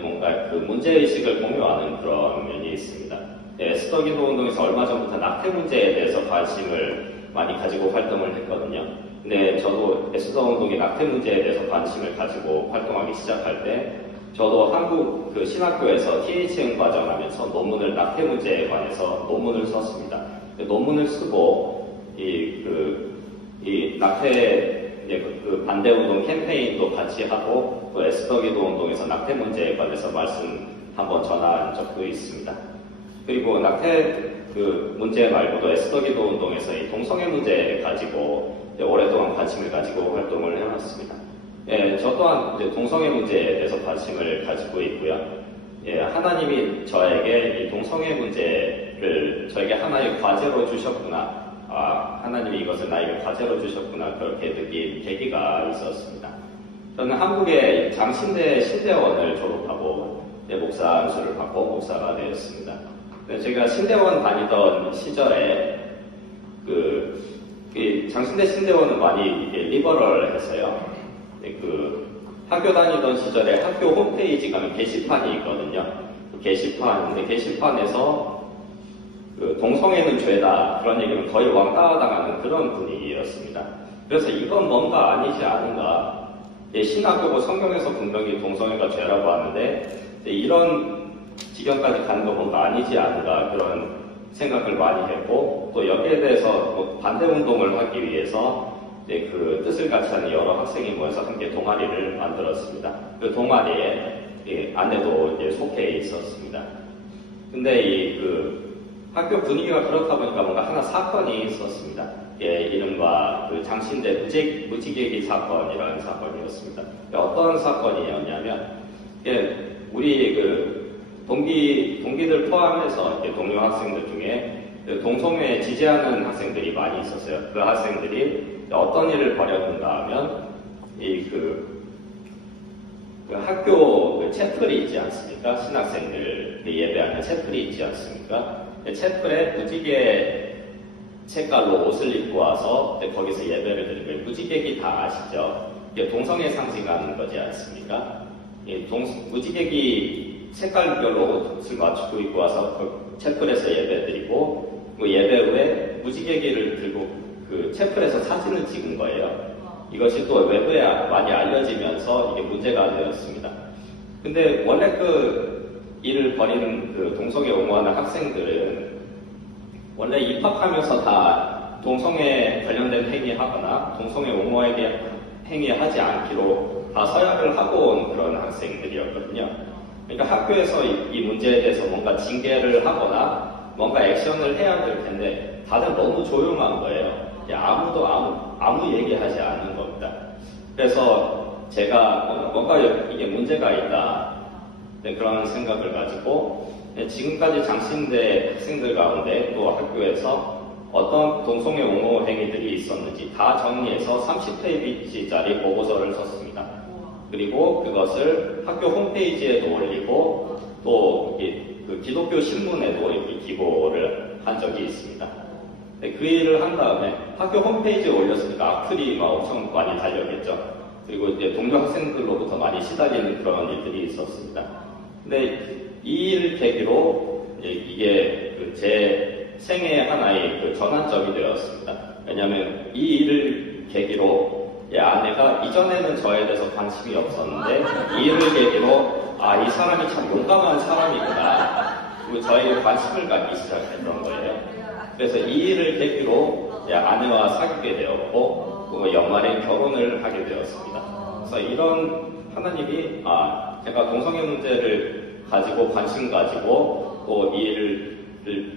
뭔가 그 문제의식을 공유하는 그런 면이 있습니다. 에스더 기도 운동에서 얼마 전부터 낙태 문제에 대해서 관심을 많이 가지고 활동을 했거든요. 근데 저도 에스더 운동이 낙태 문제에 대해서 관심을 가지고 활동하기 시작할 때 저도 한국 그 신학교에서 THM 과정 하면서 논문을 낙태 문제에 관해서 논문을 썼습니다. 논문을 쓰고 이 낙태 그 반대 운동 캠페인도 같이 하고 또 에스더 기도 운동에서 낙태 문제에 관해서 말씀 한번 전한 적도 있습니다. 그리고 낙태 그 문제 말고도 에스더 기도 운동에서 이 동성애 문제를 가지고 오랫동안 관심을 가지고 활동을 해왔습니다. 저 또한 이제 동성애 문제에 대해서 관심을 가지고 있고요. 하나님이 저에게 이 동성애 문제를 저에게 하나의 과제로 주셨구나. 하나님이 이것을 나에게 과제로 주셨구나. 그렇게 느낀 계기가 있었습니다. 저는 한국의 장신대 신대원을 졸업하고 목사 안수를 받고 목사가 되었습니다. 제가 신대원 다니던 시절에 장신대 신대원은 많이 리버럴했어요. 학교 다니던 시절에 학교 홈페이지 가면 게시판이 있거든요. 근데 게시판에서 동성애는 죄다 그런 얘기는 거의 왕따 당하는 그런 분위기였습니다. 그래서 이건 뭔가 아니지 않은가. 신학교고 성경에서 분명히 동성애가 죄라고 하는데 이런 지경까지 가는 건 뭔가 아니지 않은가 그런 생각을 많이 했고 또 여기에 대해서 반대 운동을 하기 위해서 그 뜻을 같이 하는 여러 학생이 모여서 함께 동아리를 만들었습니다. 그 동아리에 안에도 속해 있었습니다. 근데 학교 분위기가 그렇다 보니까 뭔가 하나 사건이 있었습니다. 이른바 그 장신대 무지개기 사건이라는 사건이었습니다. 어떤 사건이었냐면 우리 동기들 포함해서 동료 학생들 중에 동성애에 지지하는 학생들이 많이 있었어요. 그 학생들이 어떤 일을 벌였는가 하면 학교 채플이 있지 않습니까? 신학생들 예배하는 채플이 있지 않습니까? 채플에 무지개 색깔로 옷을 입고 와서 거기서 예배를 드리는 거예요. 무지개기 다 아시죠? 이게 동성애 상징하는 거지 않습니까? 무지개기 색깔별로 옷을 맞추고 입고 와서 그 채플에서 예배 드리고 그 예배 후에 무지개기를 들고 그 채플에서 사진을 찍은 거예요. 이것이 또 외부에 많이 알려지면서 이게 문제가 되었습니다. 근데 원래 그 일을 벌이는 그 동성애 옹호하는 학생들은 원래 입학하면서 다 동성애 관련된 행위하거나 동성애 옹호에게 행위하지 않기로 다 서약을 하고 온 그런 학생들이었거든요. 그러니까 학교에서 이 문제에 대해서 뭔가 징계를 하거나 뭔가 액션을 해야 될 텐데 다들 너무 조용한 거예요. 아무도 아무 얘기하지 않는 겁니다. 그래서 제가 뭔가 이게 문제가 있다 그런 생각을 가지고 지금까지 장신대 학생들 가운데 또 학교에서 어떤 동성애 옹호 행위들이 있었는지 다 정리해서 30페이지짜리 보고서를 썼습니다. 그리고 그것을 학교 홈페이지에도 올리고 또 그 기독교 신문에도 이렇게 기고를 한 적이 있습니다. 그 일을 한 다음에 학교 홈페이지에 올렸으니까 악플이 막 엄청 많이 달렸겠죠. 그리고 이제 동료 학생들로부터 많이 시달리는 그런 일들이 있었습니다. 근데 이 일 계기로 이게 제 생애의 하나의 전환점이 되었습니다. 왜냐하면 이 일을 계기로 아내가 이전에는 저에 대해서 관심이 없었는데 이 일을 계기로 이 사람이 참 용감한 사람이구나. 그리고 저에게 관심을 갖기 시작했던 거예요. 그래서 이 일을 계기로 아내와 사귀게 되었고 또 연말에 결혼을 하게 되었습니다. 그래서 이런 하나님이 제가 동성애 문제를 가지고 관심 가지고 또 이 일을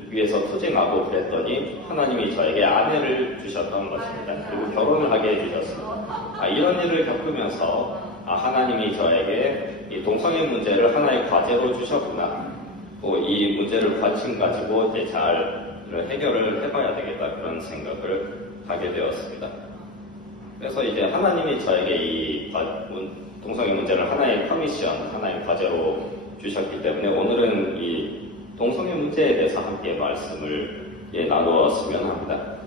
위해서 투쟁하고 그랬더니 하나님이 저에게 아내를 주셨던 것입니다. 그리고 결혼을 하게 해주셨습니다. 이런 일을 겪으면서 하나님이 저에게 이 동성애 문제를 하나의 과제로 주셨구나. 또 이 문제를 관심 가지고 이제 잘 해결을 해봐야 되겠다 그런 생각을 하게 되었습니다. 그래서 이제 하나님이 저에게 이 동성애 문제를 하나의 커미션, 하나의 과제로 주셨기 때문에 오늘은 이 동성애 문제에 대해서 함께 말씀을 나누었으면 합니다.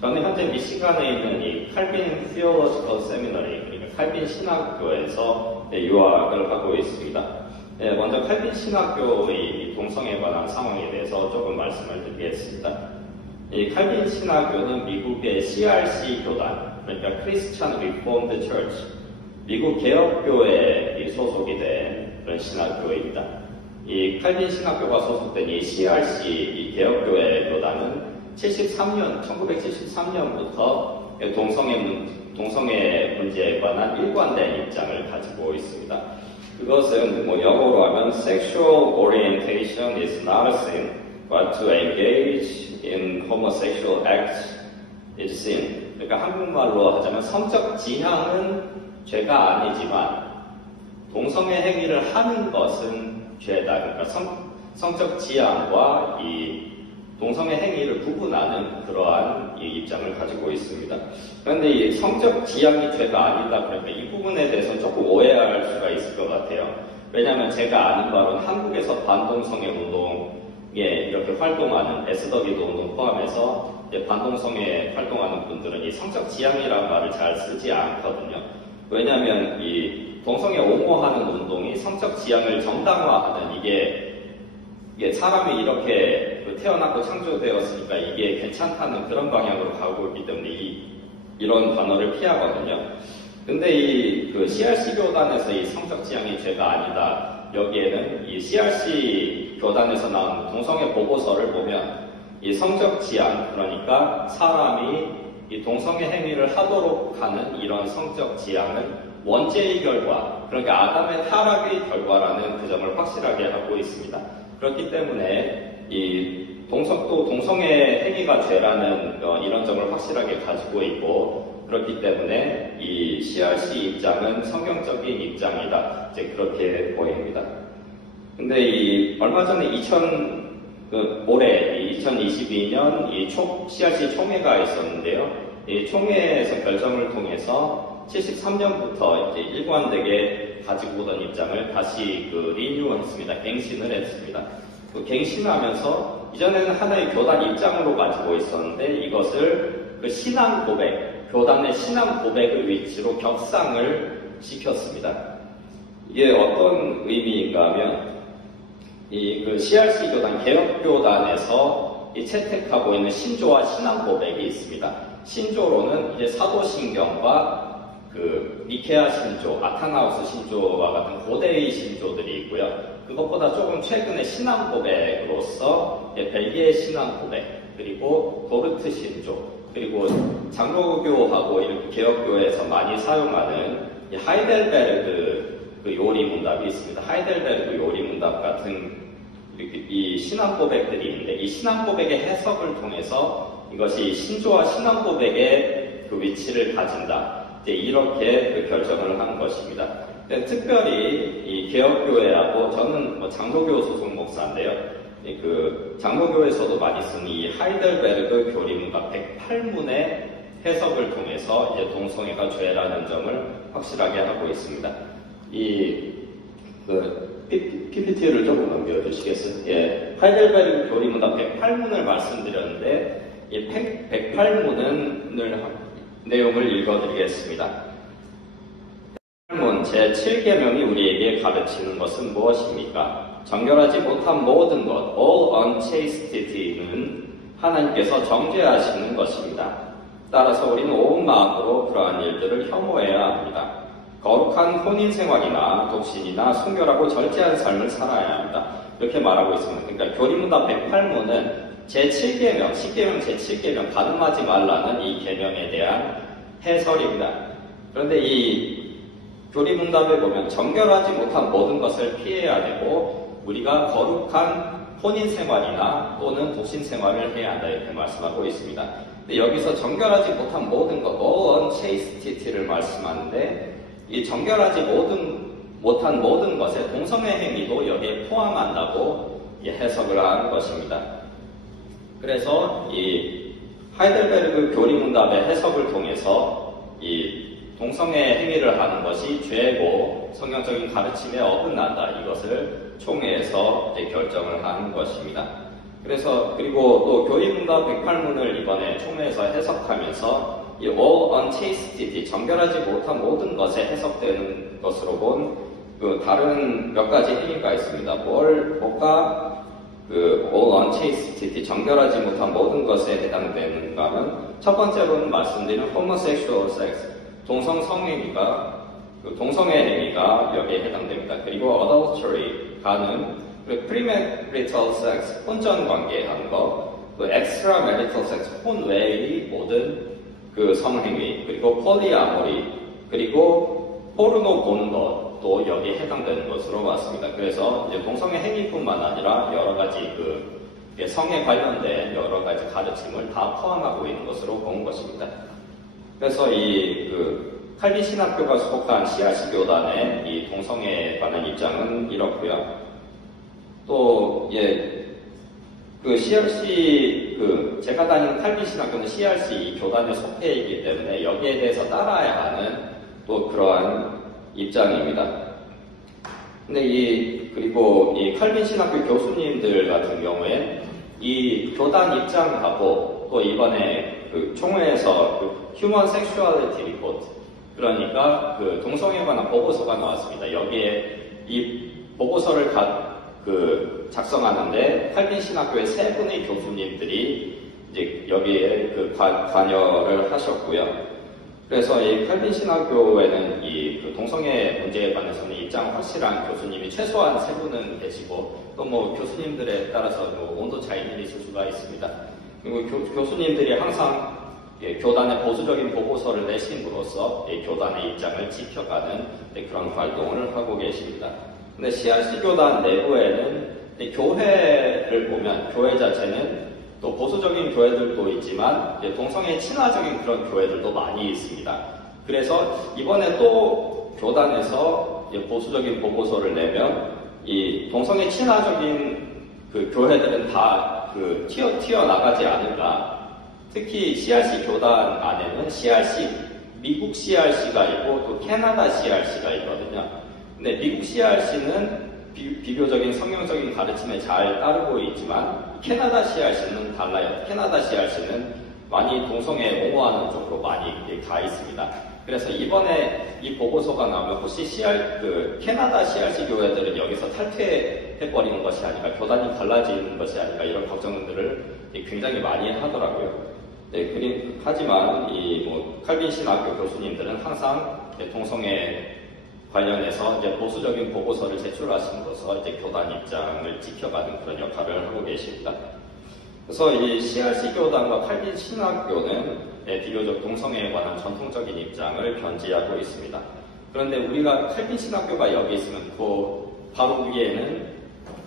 저는 현재 미시간에 있는 이 칼빈 티올로지컬 세미너리, 그러니까 칼빈 신학교에서 유학을 하고 있습니다. 먼저 칼빈 신학교의 동성애에 관한 상황에 대해서 조금 말씀을 드리겠습니다. 이 칼빈 신학교는 미국의 CRC 교단, 그러니까 Christian Reformed Church, 미국 개혁교회에 소속이 된 그런 신학교입니다. 이 칼빈 신학교가 소속된 이 CRC 이 개혁교회 교단은 1973년부터 동성애 문제에 관한 일관된 입장을 가지고 있습니다. 그것은 영어로 하면 Sexual orientation is not a sin, but to engage in homosexual acts is sin. 그러니까 한국말로 하자면 성적 지향은 죄가 아니지만 동성애 행위를 하는 것은 죄다. 그러니까 성적 지향과 이 동성애 행위를 구분하는 그러한 이 입장을 가지고 있습니다. 그런데 이 성적 지향이 죄가 아니다. 그러니까 이 부분에 대해서 조금 오해할 수가 있을 것 같아요. 왜냐하면 제가 아는 바로는 한국에서 반동성애 운동에 이렇게 활동하는 SW도 운동 포함해서 반동성애 활동하는 분들은 이 성적 지향이라는 말을 잘 쓰지 않거든요. 왜냐하면 이 동성애 옹호하는 운동이 성적 지향을 정당화하는 이게 사람이 이렇게 태어났고 창조되었으니까 이게 괜찮다는 그런 방향으로 가고 있기 때문에 이런 단어를 피하거든요. 근데 이 CRC 교단에서 이 성적 지향이 죄가 아니다. 여기에는 이 CRC 교단에서 나온 동성애 보고서를 보면 이 성적 지향, 그러니까 사람이 이 동성애 행위를 하도록 하는 이런 성적 지향은 원죄의 결과, 그러니까 아담의 타락의 결과라는 그 점을 확실하게 하고 있습니다. 그렇기 때문에 이 동성애 행위가 죄라는 이런 점을 확실하게 가지고 있고, 그렇기 때문에 이 CRC 입장은 성경적인 입장이다. 이제 그렇게 보입니다. 근데 얼마 전에 올해 2022년 CRC 총회가 있었는데요. 이 총회에서 결정을 통해서 73년부터 이제 일관되게 가지고 오던 입장을 다시 리뉴했습니다. 갱신을 했습니다. 갱신하면서 이전에는 하나의 교단 입장으로 가지고 있었는데 이것을 신앙 고백, 교단의 신앙 고백의 위치로 격상을 시켰습니다. 이게 어떤 의미인가 하면 CRC 교단, 개혁교단에서 채택하고 있는 신조와 신앙 고백이 있습니다. 신조로는 이제 사도신경과 니케아 신조, 아타나우스 신조와 같은 고대의 신조들이 있고요. 그것보다 조금 최근에 신앙 고백으로서 벨기에 신앙 고백, 그리고 도르트 신조, 그리고 장로교하고 이렇게 개혁교회에서 많이 사용하는 하이델베르그 요리 문답이 있습니다. 하이델베르그 요리 문답 같은 이 신앙 고백들이 있는데 이 신앙 고백의 해석을 통해서 이것이 신조와 신앙 고백의 위치를 가진다. 이렇게 결정을 한 것입니다. 특별히 이 개혁교회하고 저는 장로교 소속 목사인데요. 장로교에서도 많이 쓰는 이 하이델베르그 교리문답 108문의 해석을 통해서 이제 동성애가 죄라는 점을 확실하게 하고 있습니다. PPT를 조금 넘겨주시겠어요? 예, 하이델베르그 교리문답 108문을 말씀드렸는데 이 108문은 내용을 읽어드리겠습니다. 제7계명이 우리에게 가르치는 것은 무엇입니까? 정결하지 못한 모든 것, all unchastity는 하나님께서 정죄하시는 것입니다. 따라서 우리는 온 마음으로 그러한 일들을 혐오해야 합니다. 거룩한 혼인생활이나 독신이나 순결하고 절제한 삶을 살아야 합니다. 이렇게 말하고 있습니다. 그러니까 교리문답 108문은 제7계명, 10계명 제7계명 가늠하지 말라는 이 계명에 대한 해설입니다. 그런데 이 교리문답에 보면 정결하지 못한 모든 것을 피해야 되고 우리가 거룩한 혼인생활이나 또는 독신생활을 해야 한다 이렇게 말씀하고 있습니다. 근데 여기서 정결하지 못한 모든 것, all unchastity를 말씀하는데 이 정결하지 못한 모든 것에 동성애 행위도 여기에 포함한다고 해석을 하는 것입니다. 그래서 이 하이델베르그 교리문답의 해석을 통해서 이 동성애 행위를 하는 것이 죄고 성경적인 가르침에 어긋난다. 이것을 총회에서 결정을 하는 것입니다. 그리고 또 교리문답 108문을 이번에 총회에서 해석하면서 이 all unchastity, 정결하지 못한 모든 것에 해석되는 것으로 본 그 다른 몇 가지 행위가 있습니다. 뭐가 그 all unchastity, 정결하지 못한 모든 것에 해당되는가 하면 첫 번째로는 말씀드린 homosexual sex, 동성 성행위가 동성애 행위가 여기에 해당됩니다. 그리고 adultery가는 premarital sex, 혼전 관계하는 거, 또 extramarital sex, 혼 외의 모든 그 성행위, 그리고 polyamory, 그리고 포르노 보는 것도 여기에 해당되는 것으로 봤습니다. 그래서 이제 동성애 행위뿐만 아니라 여러 가지 그 성에 관련된 여러 가지 가르침을 다 포함하고 있는 것으로 본 것입니다. 그래서 이 칼빈 신학교가 속한 CRC 교단의 이 동성애에 관한 입장은 이렇고요. 또 그 CRC 제가 다니는 칼빈 신학교는 CRC 교단에 속해 있기 때문에 여기에 대해서 따라야 하는 또 그러한 입장입니다. 근데 그리고 이 칼빈 신학교 교수님들 같은 경우에 이 교단 입장하고 또 이번에 총회에서 Human Sexuality Report, 그러니까 동성애에 관한 보고서가 나왔습니다. 여기에 이 보고서를 작성하는데 칼빈 신학교의 3분의 교수님들이 이제 여기에 관여를 하셨고요. 그래서 이 칼빈 신학교에는 이 동성애 문제에 관해서는 입장 확실한 교수님이 최소한 3분은 계시고, 또 교수님들에 따라서 온도 차이는 있을 수가 있습니다. 그리고 교수님들이 항상 교단의 보수적인 보고서를 내심으로써 교단의 입장을 지켜가는 그런 활동을 하고 계십니다. 근데 CRC 교단 내부에는 교회를 보면 교회 자체는 또 보수적인 교회들도 있지만 동성애 친화적인 그런 교회들도 많이 있습니다. 그래서 이번에 또 교단에서 보수적인 보고서를 내면 이 동성애 친화적인 교회들은 다 튀어나가지 않을까. 특히 CRC 교단 안에는 미국 CRC가 있고 또 캐나다 CRC가 있거든요. 근데 미국 CRC는 비교적인 성경적인 가르침에 잘 따르고 있지만 캐나다 CRC는 달라요. 캐나다 CRC는 많이 동성애 옹호하는 쪽으로 많이 가 있습니다. 그래서 이번에 이 보고서가 나오면 혹시 캐나다 CRC 교회들은 여기서 탈퇴해버리는 것이 아닌가, 교단이 달라지는 것이 아닌가, 이런 걱정들을 굉장히 많이 하더라고요. 하지만 칼빈 신학교 교수님들은 항상 동성애 관련해서 보수적인 보고서를 제출하심으로써 교단 입장을 지켜가는 그런 역할을 하고 계십니다. 그래서 이 CRC 교단과 칼빈 신학교는 비교적 동성애에 관한 전통적인 입장을 견지하고 있습니다. 그런데 우리가 칼빈 신학교가 여기 있으면 바로 위에는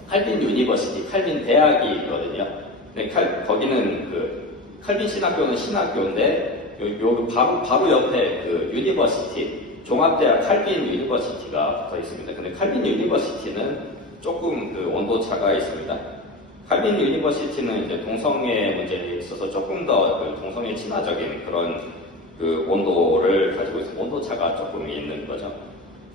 칼빈 유니버시티, 칼빈 대학이 있거든요. 거기는 칼빈 신학교는 신학교인데 바로 옆에 유니버시티, 종합대학 칼빈 유니버시티가 붙어 있습니다. 근데 칼빈 유니버시티는 조금 온도차가 있습니다. 칼빈 유니버시티는 이제 동성애 문제에 있어서 조금 더 동성애 친화적인 그런 온도를 가지고 있어서 온도차가 조금 있는 거죠.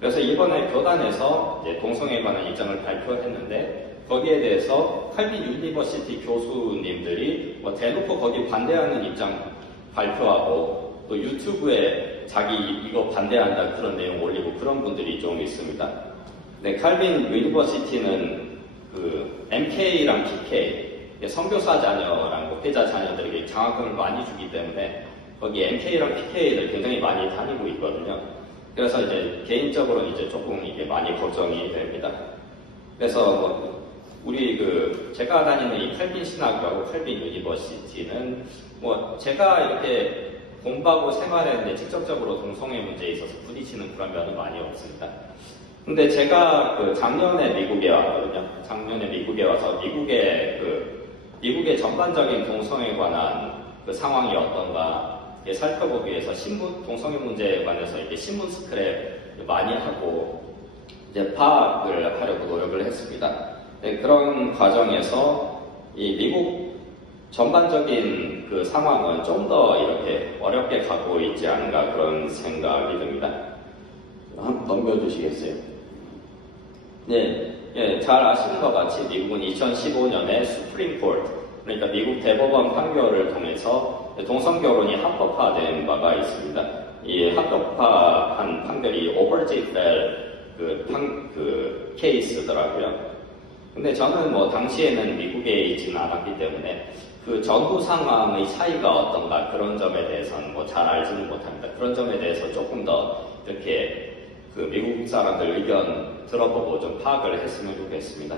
그래서 이번에 교단에서 이제 동성애에 관한 입장을 발표했는데 거기에 대해서 칼빈 유니버시티 교수님들이 대놓고 거기 반대하는 입장 발표하고 또 유튜브에 자기 이거 반대한다 그런 내용 올리고 그런 분들이 좀 있습니다. 네, 칼빈 유니버시티는 MK랑 PK, 선교사 자녀랑 목회자 자녀들에게 장학금을 많이 주기 때문에 거기 MK랑 PK를 굉장히 많이 다니고 있거든요. 그래서 이제 개인적으로 이제 조금 이게 많이 걱정이 됩니다. 그래서 제가 다니는 이 칼빈 신학교하고 칼빈 유니버시티는 제가 이렇게 공부하고 생활했는데 직접적으로 동성애 문제에 있어서 부딪히는 그런 면은 많이 없습니다. 근데 제가 작년에 미국에 왔거든요. 작년에 미국에 와서 미국의 전반적인 동성애에 관한 상황이 어떤가 살펴보기 위해서 동성애 문제에 관해서 신문 스크랩 많이 하고 이제 파악을 하려고 노력을 했습니다. 네, 그런 과정에서 이 미국 전반적인 상황은 좀 더 이렇게 어렵게 가고 있지 않은가 그런 생각이 듭니다. 한번 넘겨주시겠어요? 네, 잘 아시는 것 같이 미국은 2015년에 수프림 코트, 그러니까 미국 대법원 판결을 통해서 동성결혼이 합법화된 바가 있습니다. 이 합법화한 판결이 오버지펠 그 케이스더라고요. 근데 저는 뭐 당시에는 미국에 있지는 않았기 때문에 그 전후 상황의 차이가 어떤가 그런 점에 대해서는 뭐 잘 알지는 못합니다. 그런 점에 대해서 조금 더 이렇게 그 미국 사람들 의견 들어보고 좀 파악을 했으면 좋겠습니다.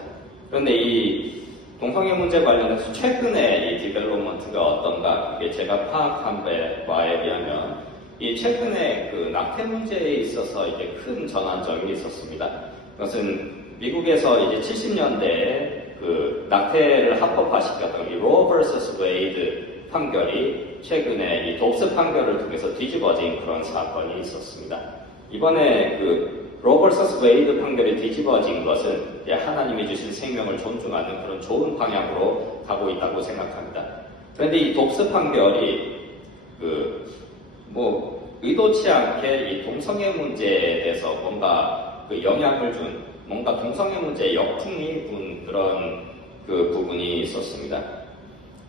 그런데 이 동성애 문제 관련해서 최근에 이 디벨롭먼트가 어떤가 그게 제가 파악한 바에 비하면 이 최근에 그 낙태 문제에 있어서 이제 큰 전환점이 있었습니다. 그것은 미국에서 이제 70년대에 그 낙태를 합법화시켰던 이 로 vs 웨이드 판결이 최근에 이 dob스 판결을 통해서 뒤집어진 그런 사건이 있었습니다. 이번에 그 로 vs 웨이드 판결이 뒤집어진 것은 이제 하나님이 주신 생명을 존중하는 그런 좋은 방향으로 가고 있다고 생각합니다. 그런데 이 dob스 판결이 뭐 의도치 않게 이 동성애 문제에 대해서 뭔가 그 영향을 준 뭔가 동성애 문제에 역풍이 분 그런 그 부분이 있었습니다.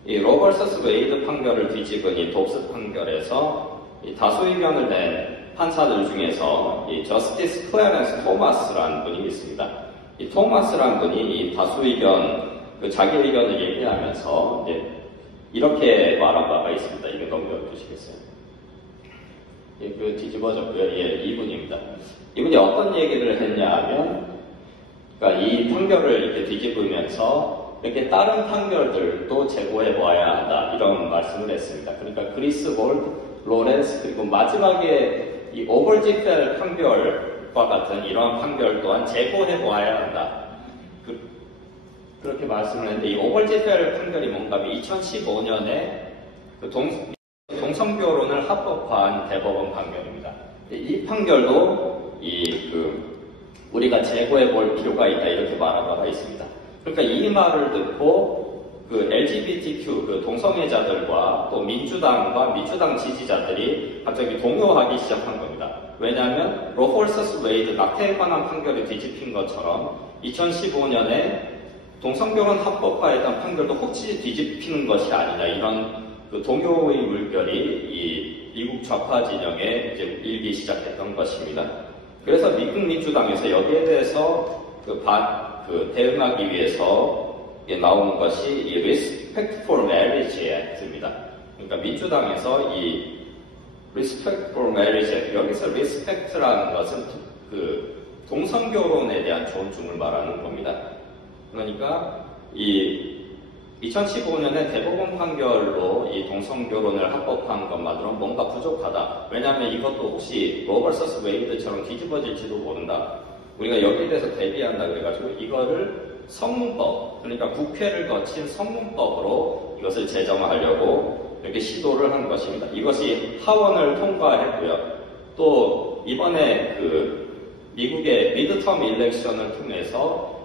이 로 vs 웨이드 판결을 뒤집은 이 dob스 판결에서 이 다수 의견을 낸 판사들 중에서 이 저스티스 클래런스 토마스라는 분이 있습니다. 이 토마스라는 분이 이 다수 의견 그 자기 의견을 얘기하면서 이제 이렇게 말한 바가 있습니다. 이거 넘겨주시겠어요? 그 뒤집어졌고요. 예, 이분입니다. 이분이 어떤 얘기를 했냐 하면, 그러니까 이 판결을 이렇게 뒤집으면서 이렇게 다른 판결들도 제고해 보아야 한다. 이런 말씀을 했습니다. 그러니까 그리스볼, 로렌스, 그리고 마지막에 이 오버지펠 판결과 같은 이러한 판결 또한 제고해 보아야 한다. 그렇게 말씀을 했는데, 이 오버지펠 판결이 뭔가 2015년에 그 동성결혼을 합법화한 대법원 판결입니다. 이 판결도 우리가 제고해 볼 필요가 있다 이렇게 말한 바가 있습니다. 그러니까 이 말을 듣고 그 LGBTQ 그 동성애자들과 또 민주당과 민주당 지지자들이 갑자기 동요하기 시작한 겁니다. 왜냐하면 로 vs 웨이드 낙태에 관한 판결이 뒤집힌 것처럼 2015년에 동성결혼 합법화에 대한 판결도 혹시 뒤집히는 것이 아니냐 이런 그 동요의 물결이 이 미국 좌파 진영에 이제 일기 시작했던 것입니다. 그래서 미국 민주당에서 여기에 대해서 대응하기 위해서 나온 것이 이 Respect for Marriage Act입니다. 그러니까 민주당에서 이 Respect for Marriage Act, 여기서 Respect라는 것은 그 동성결혼에 대한 존중을 말하는 겁니다. 그러니까 이 2015년에 대법원 판결로 이 동성결혼을 합법한 것만으로는 뭔가 부족하다. 왜냐하면 이것도 혹시 로 vs 웨이드처럼 뒤집어질지도 모른다. 우리가 여기에 대해서 대비한다 그래가지고 이거를 성문법, 그러니까 국회를 거친 성문법으로 이것을 제정하려고 이렇게 시도를 한 것입니다. 이것이 하원을 통과했고요. 또 이번에 그 미국의 미드텀 일렉션을 통해서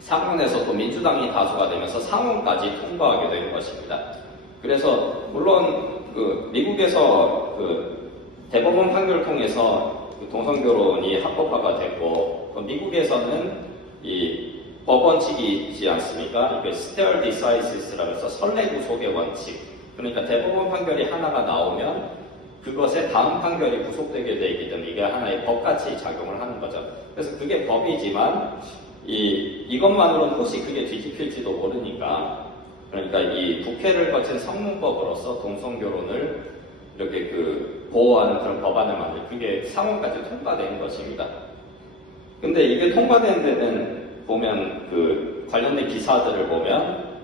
상원에서 또 민주당이 다수가 되면서 상원까지 통과하게 된 것입니다. 그래서 물론 그 미국에서 그 대법원 판결을 통해서 그 동성결혼이 합법화가 됐고 또 미국에서는 이 법원칙이 있지 않습니까? 이게 stare decisis,라고 해서 선례구 소개 원칙. 그러니까 대법원 판결이 하나가 나오면 그것에 다음 판결이 구속되게 되어 있기 때문에 이게 하나의 법같이 작용을 하는 거죠. 그래서 그게 법이지만 이것만으로는 혹시 그게 뒤집힐지도 모르니까 그러니까 이 국회를 거친 성문법으로서 동성결혼을 이렇게 보호하는 그런 법안을 만들 그게 상원까지 통과된 것입니다. 근데 이게 통과된 데는 보면 관련된 기사들을 보면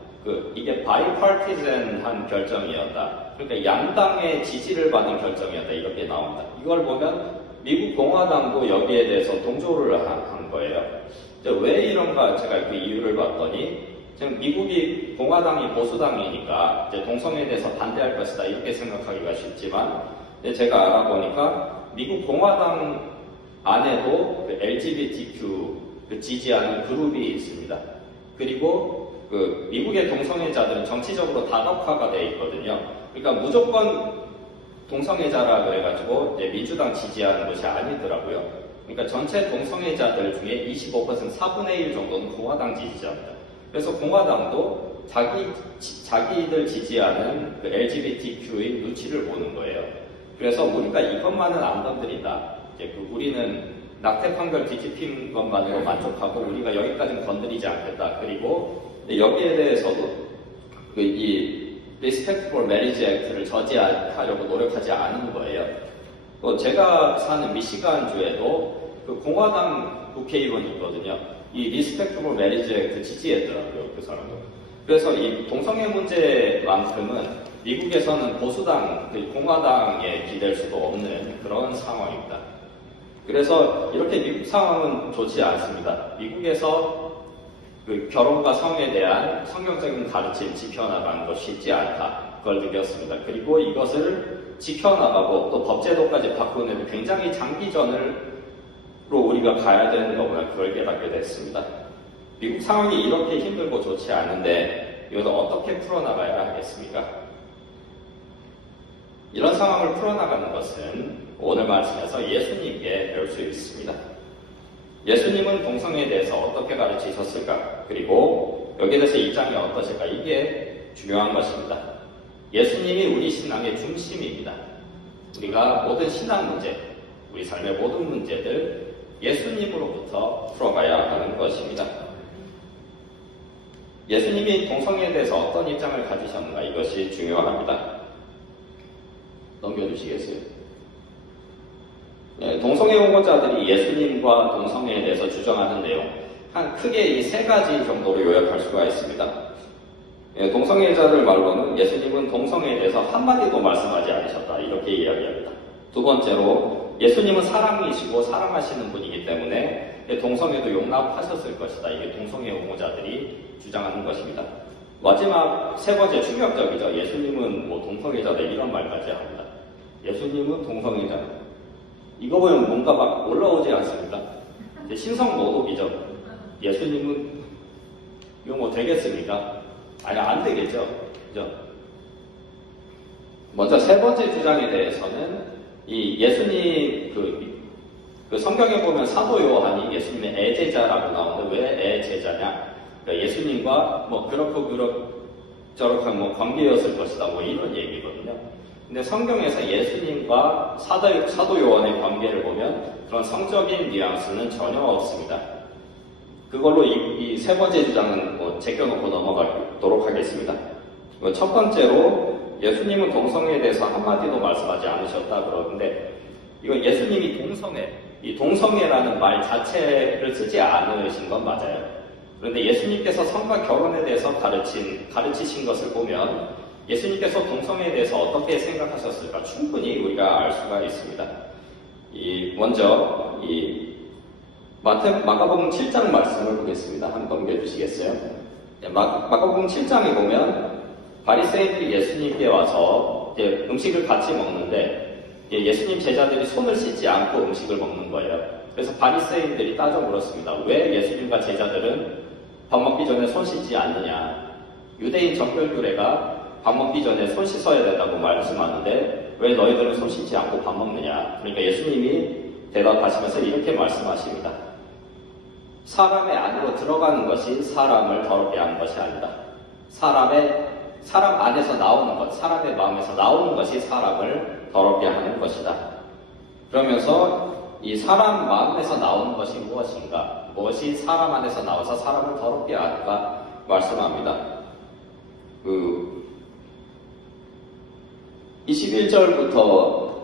이게 바이파티즌한 결정이었다. 그러니까 양당의 지지를 받은 결정이었다. 이렇게 나옵니다. 이걸 보면 미국 공화당도 여기에 대해서 동조를 한 거예요. 왜 이런가 제가 그 이유를 봤더니 지금 미국이 공화당이 보수당이니까 이제 동성애에 대해서 반대할 것이다 이렇게 생각하기가 쉽지만 제가 알아보니까 미국 공화당 안에도 LGBTQ 지지하는 그룹이 있습니다. 그리고 미국의 동성애자들은 정치적으로 다각화가 되어 있거든요. 그러니까 무조건 동성애자라 그래가지고 이제 민주당 지지하는 것이 아니더라고요. 그러니까 전체 동성애자들 중에 25% 4분의 1 정도는 공화당 지지자입니다. 그래서 공화당도 자기들 지지하는 그 LGBTQ의 눈치를 보는 거예요. 그래서 우리가 이것만은 안 건드린다. 이제 우리는 낙태 판결 뒤집힌 것만으로 만족하고 우리가 여기까지는 건드리지 않겠다. 그리고 여기에 대해서도 이 Respectable Marriage Act를 저지하려고 노력하지 않은 거예요. 또 제가 사는 미시간주에도 그 공화당 국회의원이 있거든요. 이 Respectable Marriage Act 지지했더라고요, 그 사람은. 그래서 이 동성애 문제만큼은 미국에서는 보수당, 공화당에 기댈 수도 없는 그런 상황입니다. 그래서 이렇게 미국 상황은 좋지 않습니다. 미국에서 그 결혼과 성에 대한 성경적인 가르침 지켜나가는 것이 쉽지 않다. 그걸 느꼈습니다. 그리고 이것을 지켜나가고 또 법제도까지 바꾸는 굉장히 장기전으로 우리가 가야 되는 거구나. 그걸 깨닫게 됐습니다. 미국 상황이 이렇게 힘들고 좋지 않은데 이것을 어떻게 풀어나가야 하겠습니까? 이런 상황을 풀어나가는 것은 오늘 말씀에서 예수님께 배울 수 있습니다. 예수님은 동성애에 대해서 어떻게 가르치셨을까? 그리고 여기에 대해서 입장이 어떠실까? 이게 중요한 것입니다. 예수님이 우리 신앙의 중심입니다. 우리가 모든 신앙 문제, 우리 삶의 모든 문제들 예수님으로부터 풀어가야 하는 것입니다. 예수님이 동성애에 대해서 어떤 입장을 가지셨는가? 이것이 중요합니다. 넘겨주시겠어요? 네, 동성애 옹호자들이 예수님과 동성애에 대해서 주장하는 내용, 크게 이 세 가지 정도로 요약할 수가 있습니다. 네, 동성애자들 말로는 예수님은 동성애에 대해서 한마디도 말씀하지 않으셨다. 이렇게 이야기합니다. 두 번째로, 예수님은 사랑이시고 사랑하시는 분이기 때문에 동성애도 용납하셨을 것이다. 이게 동성애 옹호자들이 주장하는 것입니다. 마지막 세 번째 충격적이죠. 예수님은 동성애자다 이런 말까지 합니다. 예수님은 동성애자. 이거 보면 뭔가 막 올라오지 않습니까? 신성모독이죠. 예수님은 이거 되겠습니까? 아니, 안 되겠죠. 그죠? 먼저 세 번째 주장에 대해서는 이 예수님 그 성경에 보면 사도 요한이 예수님의 애제자라고 나오는데 왜 애제자냐? 그러니까 예수님과 그럭저럭한 관계였을 것이다. 이런 얘기거든요. 근데 성경에서 예수님과 사도 요한의 관계를 보면 그런 성적인 뉘앙스는 전혀 없습니다. 그걸로 이 세 번째 주장은 제껴놓고 넘어가도록 하겠습니다. 첫 번째로 예수님은 동성애에 대해서 한마디도 말씀하지 않으셨다 그러는데 이건 예수님이 이 동성애라는 말 자체를 쓰지 않으신 건 맞아요. 그런데 예수님께서 성과 결혼에 대해서 가르치신 것을 보면 예수님께서 동성애에 대해서 어떻게 생각하셨을까 충분히 우리가 알 수가 있습니다. 먼저 마가복음 7장 말씀을 보겠습니다. 한번 넘겨주시겠어요? 마가복음 7장에 보면 바리새인들이 예수님께 와서 음식을 같이 먹는데 예수님 제자들이 손을 씻지 않고 음식을 먹는 거예요. 그래서 바리새인들이 따져 물었습니다. 왜 예수님과 제자들은 밥 먹기 전에 손 씻지 않느냐? 유대인 정결규례가 밥 먹기 전에 손 씻어야 된다고 말씀하는데 왜 너희들은 손 씻지 않고 밥 먹느냐? 그러니까 예수님이 대답하시면서 이렇게 말씀하십니다. 사람의 안으로 들어가는 것이 사람을 더럽게 하는 것이 아니다. 사람 안에서 나오는 것, 사람의 마음에서 나오는 것이 사람을 더럽게 하는 것이다. 그러면서 이 사람 마음에서 나오는 것이 무엇인가? 무엇이 사람 안에서 나와서 사람을 더럽게 하는가? 말씀합니다. 21절부터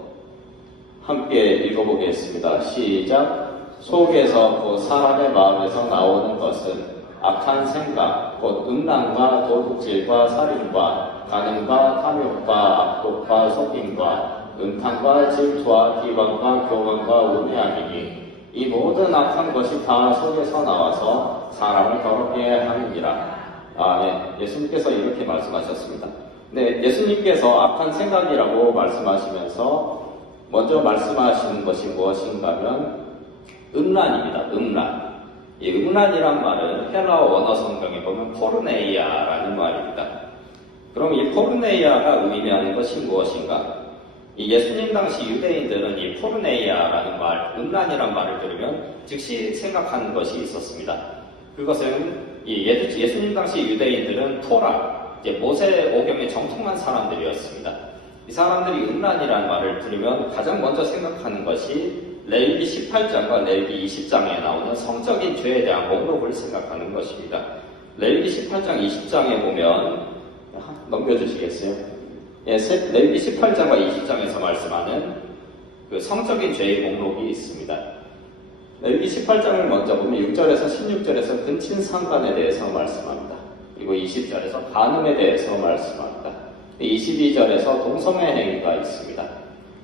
함께 읽어보겠습니다. 시작. 속에서 곧 사람의 마음에서 나오는 것은 악한 생각, 곧 음란과 도둑질과 살인과 간음과 탐욕과 악독과 속임과 음탕과 질투와 기방과 교만과 우매함이니 이 모든 악한 것이 다 속에서 나와서 사람을 더럽게 하느니라. 네. 예수님께서 이렇게 말씀하셨습니다. 네, 예수님께서 악한 생각이라고 말씀하시면서 먼저 말씀하시는 것이 무엇인가 하면 음란입니다. 음란. 이 음란이란 말은 헬라어 원어 성경에 보면 포르네이아라는 말입니다. 그럼 이 포르네이아가 의미하는 것이 무엇인가? 이 예수님 당시 유대인들은 이 포르네이아라는 말, 음란이란 말을 들으면 즉시 생각하는 것이 있었습니다. 그것은 예수님 당시 유대인들은 토라, 이제 모세 오경에 정통한 사람들이었습니다. 이 사람들이 음란이라는 말을 들으면 가장 먼저 생각하는 것이 레위기 18장과 레위기 20장에 나오는 성적인 죄에 대한 목록을 생각하는 것입니다. 레위기 18장, 20장에 보면 넘겨주시겠어요? 예, 레위기 18장과 20장에서 말씀하는 그 성적인 죄의 목록이 있습니다. 레위기 18장을 먼저 보면 6절에서 16절에서 근친 상간에 대해서 말씀합니다. 그리고 20절에서 간음에 대해서 말씀합니다. 22절에서 동성애 행위가 있습니다.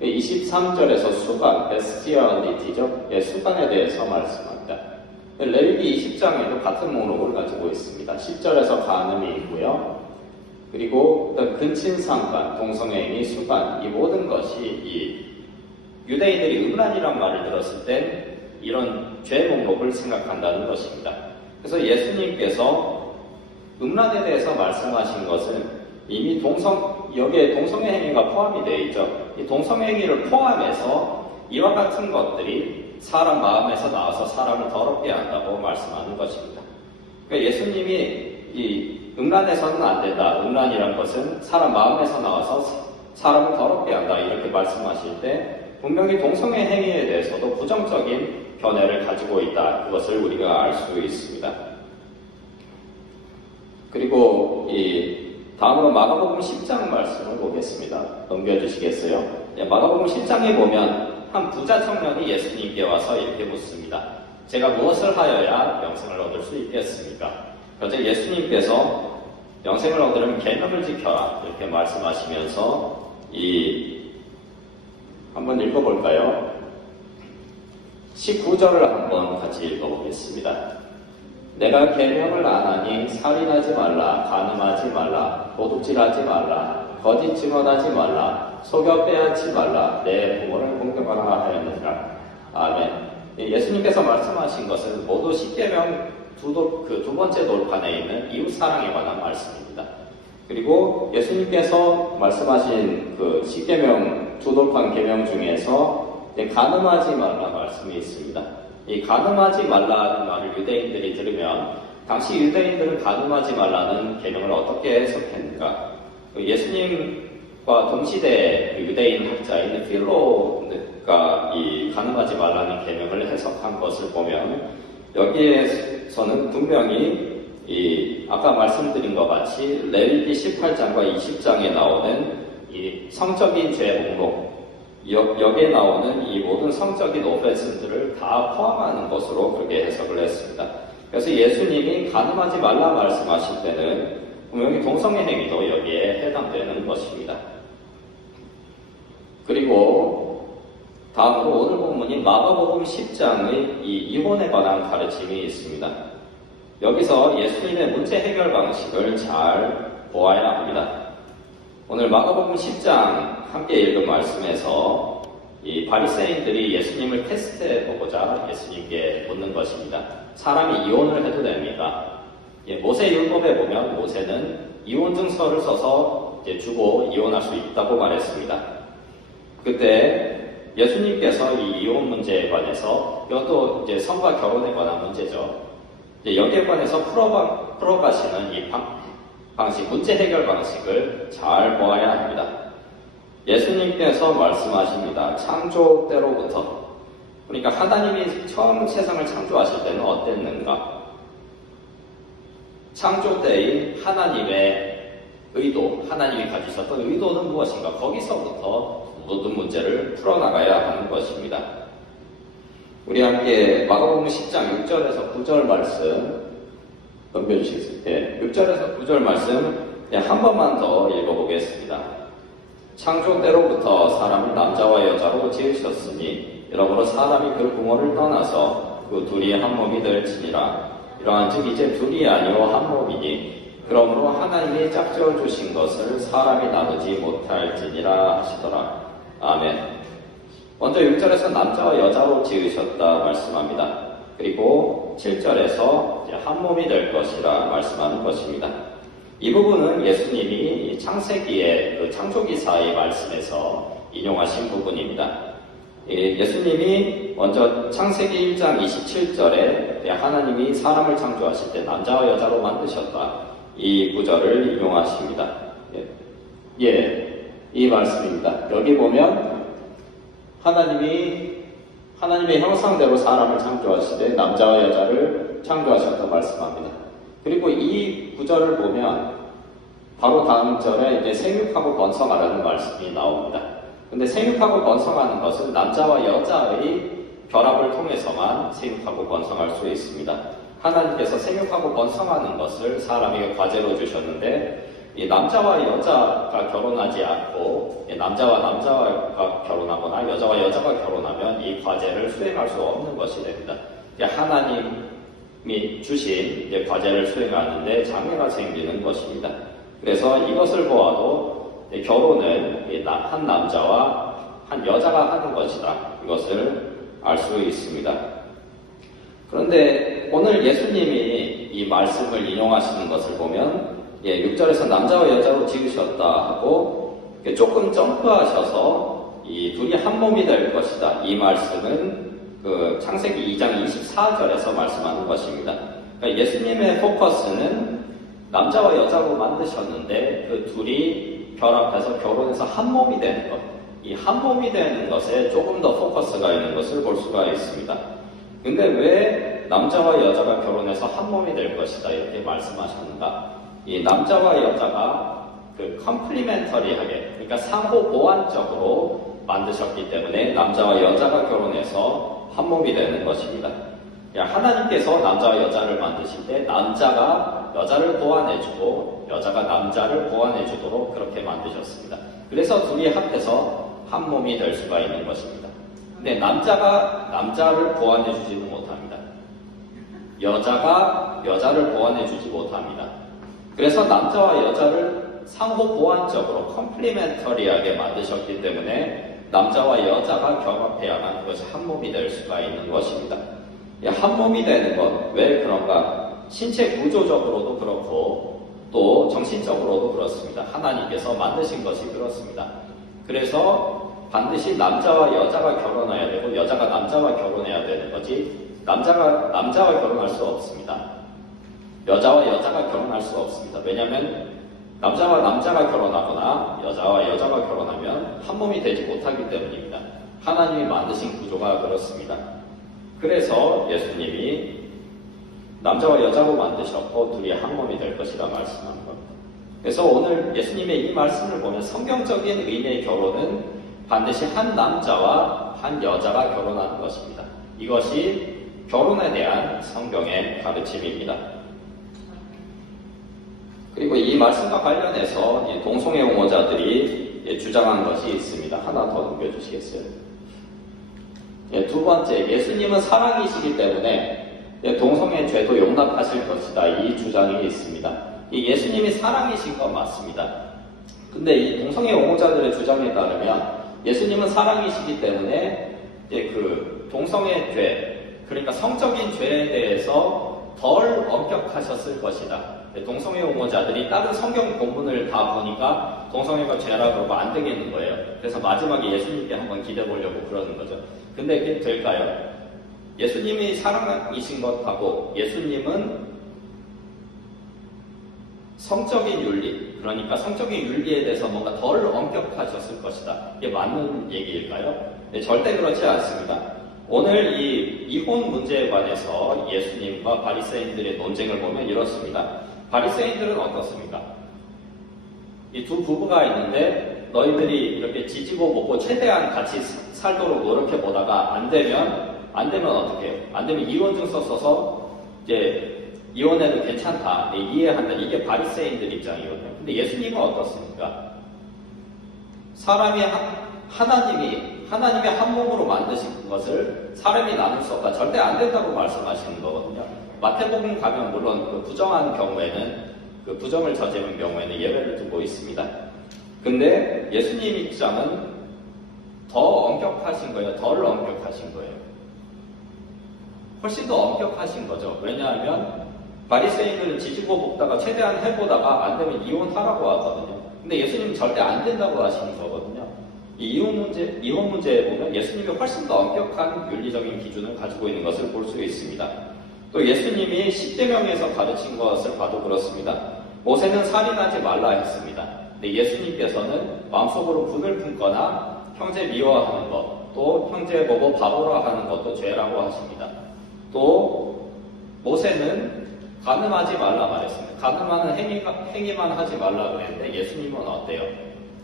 23절에서 수간, 베스티아니티죠. 수간에 대해서 말씀합니다. 레위기 20장에도 같은 목록을 가지고 있습니다. 10절에서 간음이 있고요. 그리고 근친상간, 동성애인이 수간, 이 모든 것이 이 유대인들이 음란이란 말을 들었을 때 이런 죄 목록을 생각한다는 것입니다. 그래서 예수님께서 음란에 대해서 말씀하신 것은 이미 여기에 동성애 행위가 포함이 되어 있죠. 이 동성애 행위를 포함해서 이와 같은 것들이 사람 마음에서 나와서 사람을 더럽게 한다고 말씀하는 것입니다. 그러니까 예수님이 이 음란에서는 안 된다. 음란이란 것은 사람 마음에서 나와서 사람을 더럽게 한다. 이렇게 말씀하실 때 분명히 동성애 행위에 대해서도 부정적인 견해를 가지고 있다. 그것을 우리가 알 수 있습니다. 그리고 다음으로 마가복음 10장 말씀을 보겠습니다. 넘겨주시겠어요? 마가복음 10장에 보면 한 부자 청년이 예수님께 와서 이렇게 묻습니다. 제가 무엇을 하여야 영생을 얻을 수 있겠습니까? 그래서 예수님께서 영생을 얻으려면 계명을 지켜라 이렇게 말씀하시면서 한번 읽어볼까요? 19절을 한번 같이 읽어보겠습니다. 내가 계명을 안 하니 살인하지 말라, 간음하지 말라, 도둑질하지 말라, 거짓 증언하지 말라, 속여 빼앗지 말라, 내 부모를 공경하라 하였느니라. 아멘. 예수님께서 말씀하신 것은 모두 십계명 두 번째 돌판에 있는 이웃 사랑에 관한 말씀입니다. 그리고 예수님께서 말씀하신 그 십계명 두 돌판 계명 중에서 간음하지 말라 말씀이 있습니다. 이 간음하지 말라는 말을 유대인들이 들으면 당시 유대인들은 간음하지 말라는 계명을 어떻게 해석했는가? 예수님과 동시대 유대인 학자인 필로가 이 간음하지 말라는 계명을 해석한 것을 보면 여기에서는 분명히 아까 말씀드린 것 같이 레위기 18장과 20장에 나오는 이 성적인 죄 목록, 여기에 나오는 이 모든 성적인 오펜스들을 다 포함하는 것으로 그렇게 해석을 했습니다. 그래서 예수님이 간음하지 말라 말씀하실 때는 분명히 동성애 행위도 여기에 해당되는 것입니다. 그리고 다음으로 오늘 본문인 마가복음 10장의 이 이혼에 관한 가르침이 있습니다. 여기서 예수님의 문제 해결 방식을 잘 보아야 합니다. 오늘 마가복음 10장 함께 읽은 말씀에서 이 바리새인들이 예수님을 테스트해보고자 예수님께 묻는 것입니다. 사람이 이혼을 해도 됩니까? 모세 율법에 보면 모세는 이혼 증서를 써서 주고 이혼할 수 있다고 말했습니다. 그때 예수님께서 이 이혼 문제에 관해서 이것도 이제 성과 결혼에 관한 문제죠. 여기에 관해서 풀어가시는 이 방식, 문제 해결 방식을 잘 보아야 합니다. 예수님께서 말씀하십니다. 창조 때로부터. 그러니까 하나님이 처음 세상을 창조하실 때는 어땠는가? 창조 때의 하나님의 의도, 하나님이 가지셨던 의도는 무엇인가? 거기서부터 모든 문제를 풀어나가야 하는 것입니다. 우리 함께 마가복음 10장 6절에서 9절 말씀 넘겨주시겠어요? 6절에서 9절 말씀 한 번만 더 읽어보겠습니다. 창조 때로부터 사람을 남자와 여자로 지으셨으니 이러므로 사람이 그 부모를 떠나서 그 둘이 한 몸이 될지니라. 이러한즉 이제 둘이 아니오 한 몸이니 그러므로 하나님이 짝지어 주신 것을 사람이 나누지 못할지니라 하시더라. 아멘. 먼저 6절에서 남자와 여자로 지으셨다 말씀합니다. 그리고 7절에서 한 몸이 될 것이라 말씀하는 것입니다. 이 부분은 예수님이 창세기의 그 창조기사의 말씀에서 인용하신 부분입니다. 예수님이 먼저 창세기 1장 27절에 하나님이 사람을 창조하실 때 남자와 여자로 만드셨다. 이 구절을 인용하십니다. 이 말씀입니다. 여기 보면 하나님의 형상대로 사람을 창조하시되 남자와 여자를 창조하셨다 말씀합니다. 그리고 이 구절을 보면 바로 다음 절에 이제 생육하고 번성하라는 말씀이 나옵니다. 근데 생육하고 번성하는 것은 남자와 여자의 결합을 통해서만 생육하고 번성할 수 있습니다. 하나님께서 생육하고 번성하는 것을 사람에게 과제로 주셨는데 이 남자와 여자가 결혼하지 않고 남자와 남자가 결혼하거나 여자와 여자가 결혼하면 이 과제를 수행할 수 없는 것이 됩니다. 하나님이 주신 과제를 수행하는데 장애가 생기는 것입니다. 그래서 이것을 보아도 결혼은 한 남자와 한 여자가 하는 것이다. 이것을 알 수 있습니다. 그런데 오늘 예수님이 이 말씀을 인용하시는 것을 보면 6절에서 남자와 여자로 지으셨다 하고 조금 점프하셔서 이 둘이 한 몸이 될 것이다. 이 말씀은 그 창세기 2장 24절에서 말씀하는 것입니다. 그러니까 예수님의 포커스는 남자와 여자로 만드셨는데 그 둘이 결합해서 결혼해서 한 몸이 되는 것. 이 한 몸이 되는 것에 조금 더 포커스가 있는 것을 볼 수가 있습니다. 근데 왜 남자와 여자가 결혼해서 한 몸이 될 것이다 이렇게 말씀하셨는가? 이 남자와 여자가 그 컴플리멘터리하게, 그러니까 상호 보완적으로 만드셨기 때문에 남자와 여자가 결혼해서 한 몸이 되는 것입니다. 하나님께서 남자와 여자를 만드실 때 남자가 여자를 보완해주고 여자가 남자를 보완해주도록 그렇게 만드셨습니다. 그래서 둘이 합해서 한 몸이 될 수가 있는 것입니다. 근데 남자가 남자를 보완해주지는 못합니다. 여자가 여자를 보완해주지 못합니다. 그래서 남자와 여자를 상호 보완적으로 컴플리멘터리하게 만드셨기 때문에 남자와 여자가 결합해야만 그것이 한 몸이 될 수가 있는 것입니다. 한 몸이 되는 것, 왜 그런가? 신체 구조적으로도 그렇고 또 정신적으로도 그렇습니다. 하나님께서 만드신 것이 그렇습니다. 그래서 반드시 남자와 여자가 결혼해야 되고 여자가 남자와 결혼해야 되는 거지 남자가 남자와 결혼할 수 없습니다. 여자와 여자가 결혼할 수 없습니다. 왜냐하면 남자와 남자가 결혼하거나 여자와 여자가 결혼하면 한 몸이 되지 못하기 때문입니다. 하나님이 만드신 구조가 그렇습니다. 그래서 예수님이 남자와 여자로 만드셨고 둘이 한 몸이 될 것이라 말씀한 겁니다. 그래서 오늘 예수님의 이 말씀을 보면 성경적인 의미의 결혼은 반드시 한 남자와 한 여자가 결혼하는 것입니다. 이것이 결혼에 대한 성경의 가르침입니다. 그리고 이 말씀과 관련해서 동성애 옹호자들이 주장한 것이 있습니다. 하나 더 넘겨주시겠어요? 두 번째, 예수님은 사랑이시기 때문에 동성애 죄도 용납하실 것이다. 이 주장이 있습니다. 이 예수님이 사랑이신 건 맞습니다. 근데 이 동성애 옹호자들의 주장에 따르면 예수님은 사랑이시기 때문에 그 동성애 죄, 그러니까 성적인 죄에 대해서 덜 엄격하셨을 것이다. 동성애 옹호자들이 다른 성경 본문을 다 보니까 동성애가 죄라 그러고 안 되겠는 거예요. 그래서 마지막에 예수님께 한번 기대 보려고 그러는 거죠. 근데 그게 될까요? 예수님이 사랑이신 것하고 예수님은 성적인 윤리, 그러니까 성적인 윤리에 대해서 뭔가 덜 엄격하셨을 것이다. 이게 맞는 얘기일까요? 네, 절대 그렇지 않습니다. 오늘 이 이혼 문제에 관해서 예수님과 바리새인들의 논쟁을 보면 이렇습니다. 바리새인들은 어떻습니까? 이 두 부부가 있는데 너희들이 이렇게 지지고 볶고 최대한 같이 살도록 노력해 보다가 안 되면 어떻게 해요? 안 되면 이혼증서 써서 이제 이혼해도 괜찮다, 이해한다. 이게 바리새인들 입장이거든요. 근데 예수님은 어떻습니까? 하나님이 한 몸으로 만드신 것을 사람이 나눌 수 없다. 절대 안 된다고 말씀하시는 거거든요. 마태복음 가면 물론 그 부정한 경우에는 그 부정을 저지른 경우에는 예외를 두고 있습니다. 근데 예수님 입장은 더 엄격하신 거예요? 덜 엄격하신 거예요? 훨씬 더 엄격하신 거죠. 왜냐하면 바리새인들은 지지고 볶다가 최대한 해보다가 안 되면 이혼하라고 하거든요. 근데 예수님은 절대 안 된다고 하시는 거거든요. 이 이혼 문제에 보면 예수님이 훨씬 더 엄격한 윤리적인 기준을 가지고 있는 것을 볼 수 있습니다. 또 예수님이 10계명에서 가르친 것을 봐도 그렇습니다. 모세는 살인하지 말라 했습니다. 근데 예수님께서는 마음속으로 분을 품거나 형제 미워하는 것, 또 형제 보고 바보라 하는 것도 죄라고 하십니다. 또 모세는 간음하지 말라 말했습니다. 간음하는 행위만 하지 말라 그랬는데 예수님은 어때요?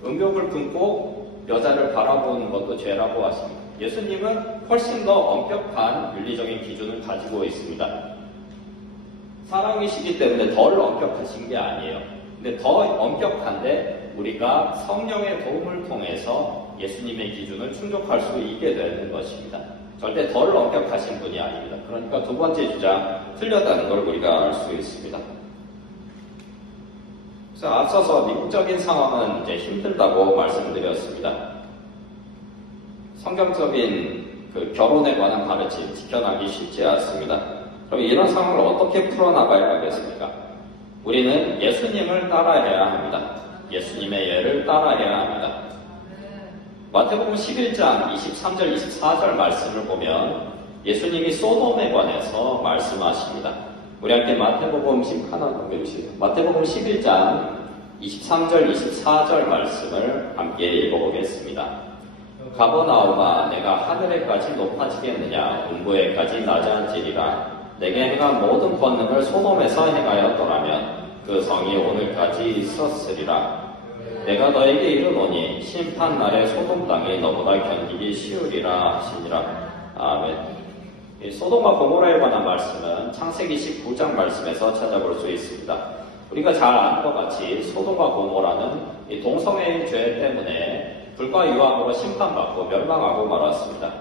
음욕을 품고 여자를 바라보는 것도 죄라고 하십니다. 예수님은 훨씬 더 엄격한 윤리적인 기준을 가지고 있습니다. 사랑이시기 때문에 덜 엄격하신 게 아니에요. 근데 더 엄격한데 우리가 성령의 도움을 통해서 예수님의 기준을 충족할 수 있게 되는 것입니다. 절대 덜 엄격하신 분이 아닙니다. 그러니까 두 번째 주장, 틀렸다는 걸 우리가 알 수 있습니다. 그래서 앞서서 미국적인 상황은 이제 힘들다고 말씀드렸습니다. 성경적인 그 결혼에 관한 가르침 지켜나기 쉽지 않습니다. 그럼 이런 상황을 어떻게 풀어나가야 하겠습니까? 우리는 예수님을 따라해야 합니다. 예수님의 예를 따라해야 합니다. 마태복음 11장 23절 24절 말씀을 보면 예수님이 소돔에 관해서 말씀하십니다. 우리 함께 마태복음 11장 23절 24절 말씀을 함께 읽어보겠습니다. 가버나움아 내가 하늘에까지 높아지겠느냐 음부에까지 낮아지리라. 내게 행한 모든 권능을 소돔에서 행하였더라면 그 성이 오늘까지 있었으리라. 내가 너에게 이르노니 심판날에 소돔 땅이 너보다 견디기 쉬우리라 하시니라. 아멘. 이 소돔과 고모라에 관한 말씀은 창세기 19장 말씀에서 찾아볼 수 있습니다. 우리가 잘 아는 것 같이 소돔과 고모라는 이 동성애인 죄 때문에 불과 유황으로 심판받고 멸망하고 말았습니다.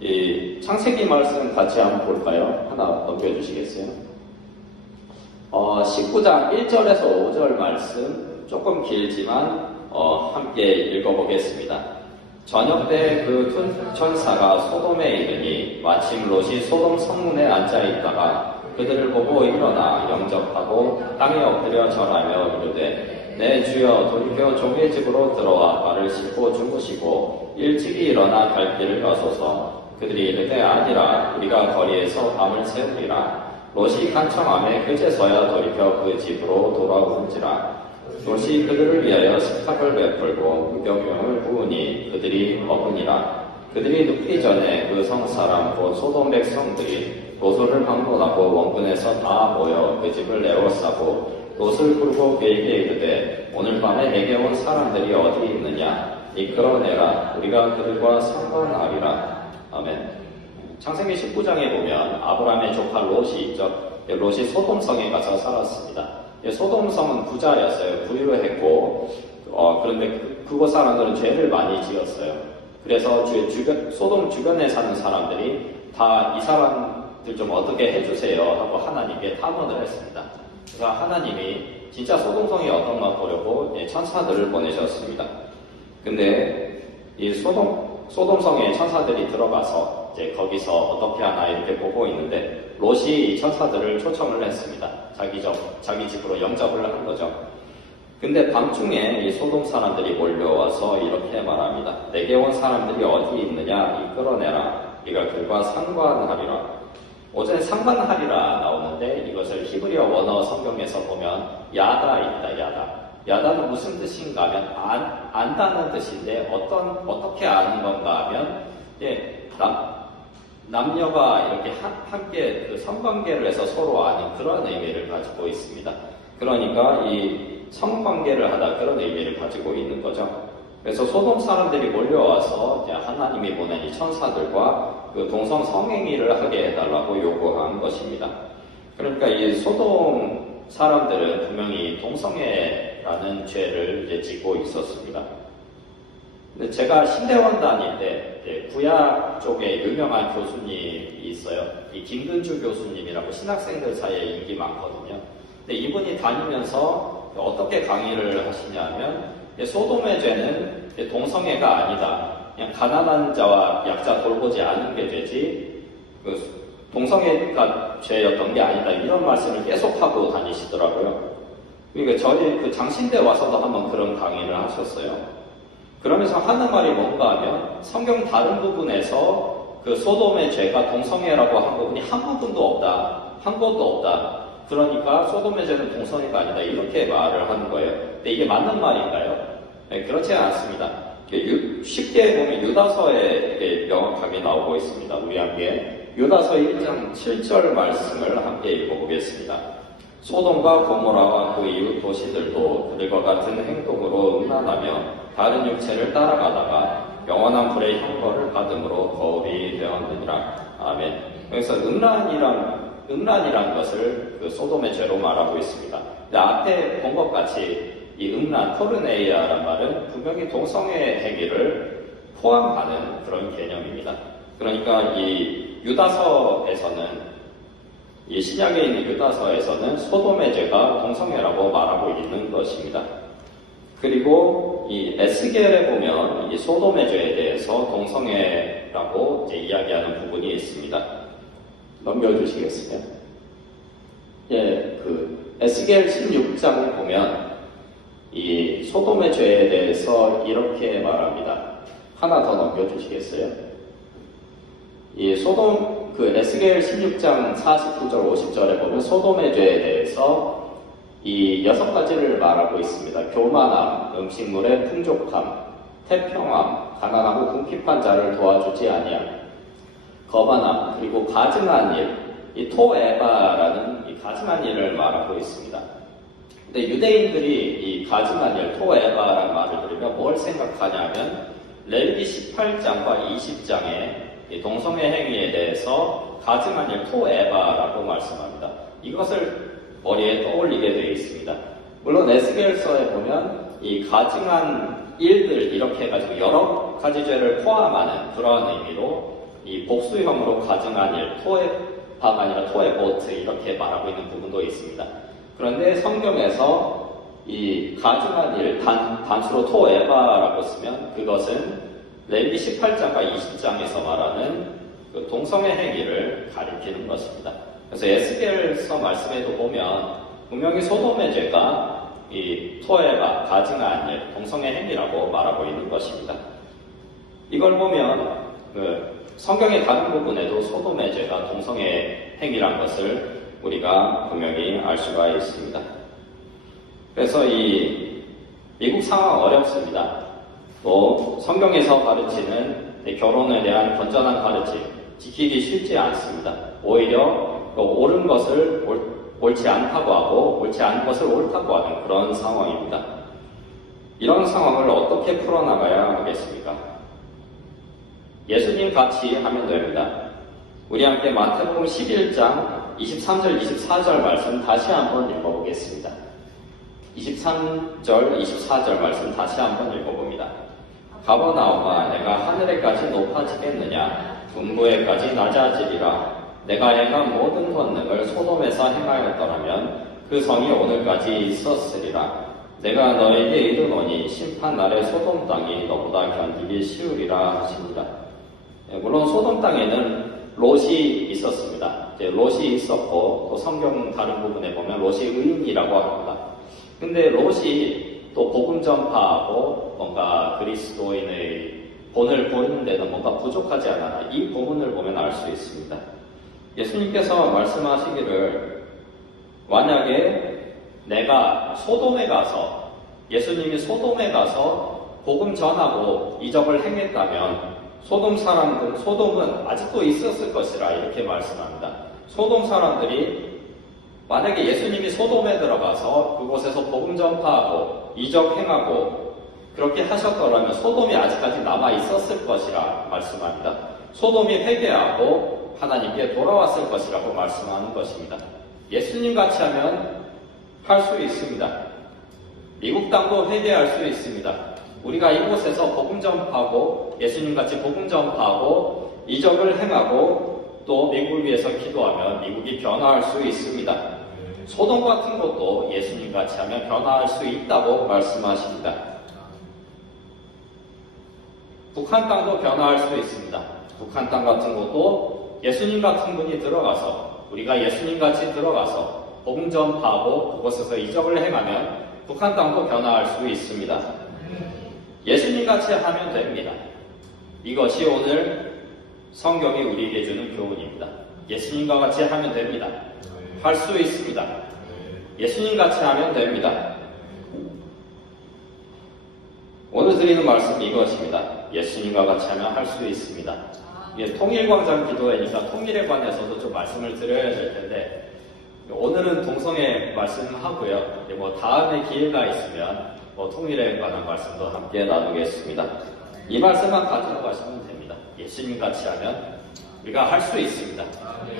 이 창세기 말씀 같이 한번 볼까요? 하나 넘겨주시겠어요? 19장 1절에서 5절 말씀 조금 길지만 함께 읽어보겠습니다. 저녁 때 그 천사가 소돔에 이르니 마침 롯이 소돔 성문에 앉아있다가 그들을 보고 일어나 영접하고 땅에 엎드려 절하며 이르되 내 주여 돌이켜 종의 집으로 들어와 발을 씻고 주무시고 일찍이 일어나 갈 길을 가소서. 그들이 이르되 아니라 우리가 거리에서 밤을 새우리라. 롯이 간청함에 그제서야 돌이켜 그 집으로 돌아오는지라. 롯이 그들을 위하여 식탁을 베풀고 무교병을 부으니 그들이 먹으니라. 그들이 눕기 전에 그 성사람 곧 소돔 백성들이 롯을 방문하고 원군에서 다 모여 그 집을 에워싸고 롯을 부르고 그에게 이르되 오늘 밤에 내게 온 사람들이 어디 있느냐 이끌어내라. 우리가 그들과 상관하리라. 아멘. 창세기 19장에 보면 아브라함의 조카 롯이 있죠. 롯이 소돔성에 가서 살았습니다. 소돔성은 부자였어요. 부유했고 그런데 그곳 사람들은 죄를 많이 지었어요. 그래서 소돔 주변에 사는 사람들이 다 이 사람들 좀 어떻게 해주세요 하고 하나님께 탐원을 했습니다. 그래서 하나님이 진짜 소돔성이 어떤가 보려고 천사들을 보내셨습니다. 근데 이 소돔성에 천사들이 들어가서 이제 거기서 어떻게 하나 이렇게 보고 있는데 롯이 천사들을 초청을 했습니다. 자기 집으로 영접을 한 거죠. 근데 밤중에 이 소돔 사람들이 몰려와서 이렇게 말합니다. 내게 온 사람들이 어디 있느냐 이끌어내라. 네가 그들과 상관하리라. 어제 상관하리라 나오는데 이것을 히브리어 원어 성경에서 보면 야다 있다. 야다는 무슨 뜻인가 하면 안다는 뜻인데 어떻게 아는 건가 하면 남녀가 이렇게 함께 그 성관계를 해서 서로 아는 그런 의미를 가지고 있습니다. 그러니까 이 성관계를 하다 그런 의미를 가지고 있는 거죠. 그래서 소돔 사람들이 몰려와서 이제 하나님이 보낸 이 천사들과 그 동성 성행위를 하게 해달라고 요구한 것입니다. 그러니까 이 소돔 사람들은 분명히 동성애라는 죄를 이제 짓고 있었습니다. 근데 제가 신대원 다닐 때 구약 쪽에 유명한 교수님이 있어요. 이 김근주 교수님이라고 신학생들 사이에 인기 많거든요. 근데 이분이 다니면서 어떻게 강의를 하시냐면 소돔의 죄는 동성애가 아니다. 그냥 가난한 자와 약자 돌보지 않은 게 죄지 동성애가 죄였던 게 아니다. 이런 말씀을 계속하고 다니시더라고요. 그러니까 저희 그 장신대 와서도 한번 그런 강의를 하셨어요. 그러면서 하는 말이 뭔가 하면 성경 다른 부분에서 그 소돔의 죄가 동성애라고 한 부분이 한 부분도 없다. 한 곳도 없다. 그러니까 소돔의 죄는 동성애가 아니다. 이렇게 말을 하는 거예요. 근데 이게 맞는 말인가요? 네, 그렇지 않습니다. 쉽게 보면 유다서에 명확하게 나오고 있습니다. 우리 함께 유다서 1장 7절 말씀을 함께 읽어보겠습니다. 소돔과 고모라와 그 이웃 도시들도 그들과 같은 행동으로 음란하며 다른 육체를 따라가다가 영원한 불의 형벌을 받음으로 거울이 되었느니라. 아멘. 그래서 음란이란 것을 그 소돔의 죄로 말하고 있습니다. 앞에 본 것 같이 이 음란, 포르네이아란 말은 분명히 동성애 행위를 포함하는 그런 개념입니다. 그러니까 이 유다서에서는, 이 신약에 있는 유다서에서는 소돔의 죄가 동성애라고 말하고 있는 것입니다. 그리고 이 에스겔에 보면 이 소돔의 죄에 대해서 동성애라고 이제 이야기하는 부분이 있습니다. 넘겨주시겠어요? 예, 그 에스겔 16장을 보면 이 소돔의 죄에 대해서 이렇게 말합니다. 하나 더 넘겨주시겠어요? 이 소돔, 그 에스겔 16장 49절 50절에 보면 소돔의 죄에 대해서 이 6가지를 말하고 있습니다. 교만함, 음식물의 풍족함, 태평함, 가난하고 궁핍한 자를 도와주지 아니함, 거만함, 그리고 가증한 일, 이 토에바라는 이 가증한 일을 말하고 있습니다. 근데 유대인들이 이 가증한 일, 토에바라는 말을 들으면 뭘 생각하냐면 레위기 18장과 20장에 이 동성애 행위에 대해서 가증한 일, 토에바라고 말씀합니다. 이것을 머리에 떠올리게 되어 있습니다. 물론 에스겔서에 보면 이 가증한 일들 이렇게 해가지고 여러 가지 죄를 포함하는 그런 의미로 이 복수형으로 가증한 일, 토에바가 아니라 토에보트 이렇게 말하고 있는 부분도 있습니다. 그런데 성경에서 이 가증한 일, 단수로 토에바라고 쓰면 그것은 레위기 18장과 20장에서 말하는 그 동성애 행위를 가리키는 것입니다. 그래서 에스겔서 말씀에도 보면 분명히 소돔의 죄가 이 토에바, 가증한 일, 동성애 행위라고 말하고 있는 것입니다. 이걸 보면 그 성경의 다른 부분에도 소돔의 죄가 동성애 행위란 것을 우리가 분명히 알 수가 있습니다. 그래서 이 미국 상황 어렵습니다. 또 성경에서 가르치는 결혼에 대한 건전한 가르침 지키기 쉽지 않습니다. 오히려 옳은 것을 옳지 않다고 하고 옳지 않은 것을 옳다고 하는 그런 상황입니다. 이런 상황을 어떻게 풀어나가야 하겠습니까? 예수님 같이 하면 됩니다. 우리 함께 마태복음 11장 23절, 24절 말씀 다시 한번 읽어보겠습니다. 23절, 24절 말씀 다시 한번 읽어봅니다. 가버나움아, 내가 하늘에까지 높아지겠느냐? 분부에까지 낮아지리라. 내가 행한 모든 권능을 소돔에서 행하였더라면 그 성이 오늘까지 있었으리라. 내가 너에게 이르노니 심판 날에 소돔 땅이 너보다 견디기 쉬우리라 하시니라. 물론 소돔 땅에는 롯이 있었습니다. 롯이 있었고 또 성경 다른 부분에 보면 롯이 의인이라고 합니다. 근데 롯이 또 복음 전파하고 뭔가 그리스도인의 본을 보이는 데는 뭔가 부족하지 않았나, 이 부분을 보면 알 수 있습니다. 예수님께서 말씀하시기를 만약에 내가 소돔에 가서, 예수님이 소돔에 가서 복음 전하고 이적을 행했다면 소돔은 아직도 있었을 것이라 이렇게 말씀합니다. 소돔 사람들이 만약에 예수님이 소돔에 들어가서 그곳에서 복음 전파하고 이적 행하고 그렇게 하셨더라면 소돔이 아직까지 남아 있었을 것이라 말씀합니다. 소돔이 회개하고 하나님께 돌아왔을 것이라고 말씀하는 것입니다. 예수님 같이 하면 할 수 있습니다. 미국 땅도 회개할 수 있습니다. 우리가 이곳에서 복음 전파하고 예수님 같이 복음 전파하고 이적을 행하고 또 미국을 위해서 기도하면 미국이 변화할 수 있습니다. 소돔 같은 것도 예수님 같이 하면 변화할 수 있다고 말씀하십니다. 북한 땅도 변화할 수 있습니다. 북한 땅 같은 것도 예수님 같은 분이 들어가서 우리가 예수님 같이 들어가서 복음 전파하고 그곳에서 이적을 행하면 북한 땅도 변화할 수 있습니다. 예수님 같이 하면 됩니다. 이것이 오늘 성경이 우리에게 주는 교훈입니다. 예수님과 같이 하면 됩니다. 할 수 있습니다. 예수님 같이 하면 됩니다. 오늘 드리는 말씀이 이것입니다. 예수님과 같이 하면 할 수 있습니다. 이게 통일광장 기도회니까 통일에 관해서도 좀 말씀을 드려야 될 텐데, 오늘은 동성애 말씀하고요. 뭐 다음에 기회가 있으면 통일에 관한 말씀도 함께 나누겠습니다. 이 말씀만 가지고 가시면 됩니다. 예수님 같이 하면 우리가 할 수 있습니다.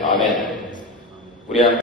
아멘. 우리